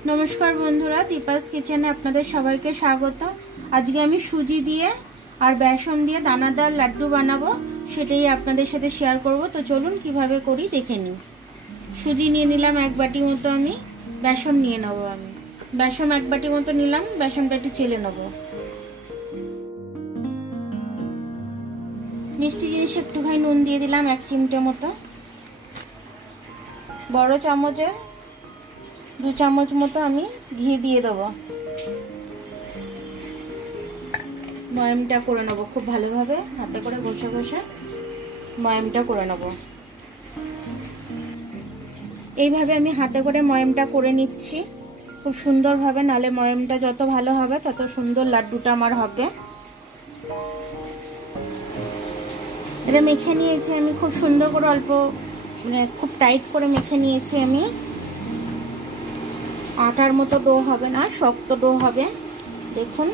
नमस्कार बंधुरा दीपास किचेने आपनादेर सबाइके स्वागत। आज के आमी सुजी दिए और बेसन दिए दानादार लाड्डू बानाबो, सेटाई आपनादेर साथे शेयर करब। तो चलुन किभाबे करी देखे निई। सुजी निये निलाम एक बाटी मतो, आमी बेसन निये नेब। आमी बेसन एक बाटी मतो निलाम, बेसनटा एकटु चेले नेब। मिष्टि जिनिस एकटुखानि नुन दिए दिलाम एक चिमटे मतो। बड़ चामचे 2 चामच मतो आमी घी दिए देब। मयमटा करे नेब खूब भालोभाबे, हाथे करे घषे घषे मयमटा करे नेब। এইভাবে আমি হাতে করে ময়মটা করে নিচ্ছি খুব সুন্দরভাবে, নালে ময়মটা যত ভালো হবে তত সুন্দর লাড্ডুটা আমার হবে। এটা মেখে নিয়েছি আমি খুব সুন্দর করে, অল্প মানে খুব টাইট করে মেখে নিয়েছি আমি। আটার মতো ডো হবে না, শক্ত ডো হবে। দেখুন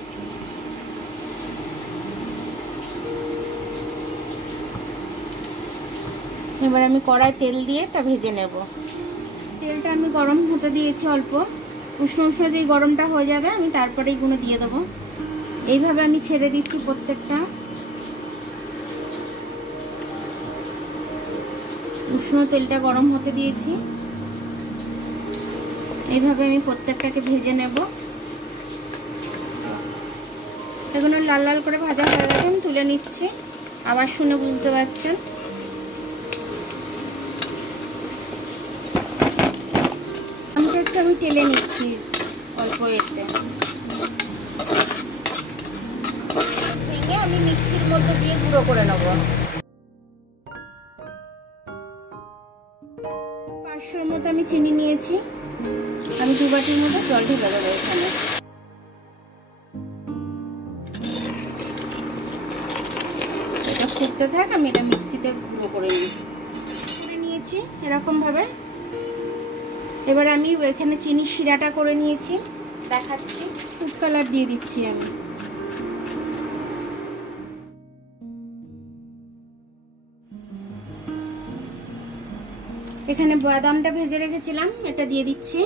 এবার আমি কড়াই তেল দিয়ে এটা ভেজে নেব। তেলটা আমি গরম হতে দিয়েছি অল্প, উষ্ণ উষ্ণ যে গরমটা হয়ে যাবে আমি তারপরে এগুলো দিয়ে দেব। এইভাবে আমি ছেড়ে দিচ্ছি প্রত্যেকটা। উষ্ণ তেলটা গরম হতে দিয়েছি, এইভাবে আমি প্রত্যেকটাকে ভেজে নেব। এগুলো লাল লাল করে ভাজা হয়ে গেছে, আমি তুলে নিচ্ছি। আবার শুনে বুঝতে পারছেন। আমি তেলে নিচ্ছি অল্প এতে, ভেঙে আমি মিক্সির মধ্যে দিয়ে গুঁড়ো করে নেব। 500 মতো আমি চিনি নিয়েছি, আমি 2 বাটির মতো জল ঢেলে দেবো এখানে। এটা ফুটতে থাক, আমি এটা মিক্সিতে গুঁড়ো করে নিয়েছি এরকম ভাবে। এবার আমি এখানে চিনি শিরাটা করে নিয়েছি, দেখাচ্ছি। ফুড কালার দিয়ে দিচ্ছি আমি। এখানে বাদামটা ভেজে রেখেছিলাম, এটা দিয়ে দিচ্ছি।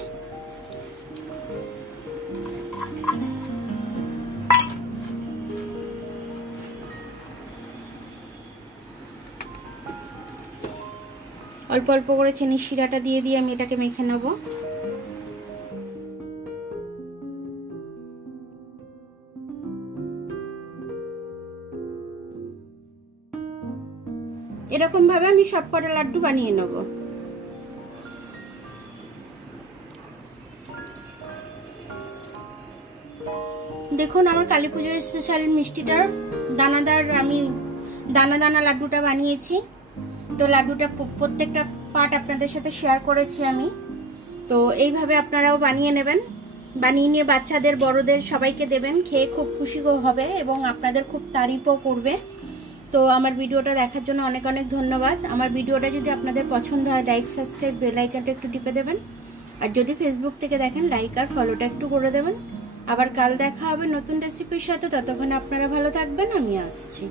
অল্প অল্প করে চিনি শিরাটা দিয়ে আমি এটাকে মেখে নেব। এরকম ভাবে আমি সবকটা লাড্ডু বানিয়ে নেব। দেখুন আমার কালী পুজোর স্পেশাল মিষ্টিটার দানাদার, আমি দানা দানা লাড্ডুটা বানিয়েছি। তো লাড্ডুটা প্রত্যেকটা পার্ট আপনাদের সাথে শেয়ার করেছি আমি। তো এইভাবে আপনারাও বানিয়ে নেবেন, বানিয়ে নিয়ে বাচ্চাদের বড়দের সবাইকে দেবেন, খেয়ে খুব খুশি হবে এবং আপনাদের খুব তারিফও করবে। তো আমার ভিডিওটা দেখার জন্য অনেক অনেক ধন্যবাদ। আমার ভিডিওটা যদি আপনাদের পছন্দ হয় লাইক সাবস্ক্রাইব বেল আইকনটা একটু টিপে দেবেন, আর যদি ফেসবুক থেকে দেখেন লাইক আর ফলোটা একটু করে দেবেন। আবার কাল দেখা হবে নতুন রেসিপির সাথে, ততক্ষণ আপনারা ভালো থাকবেন, আমি আসছি।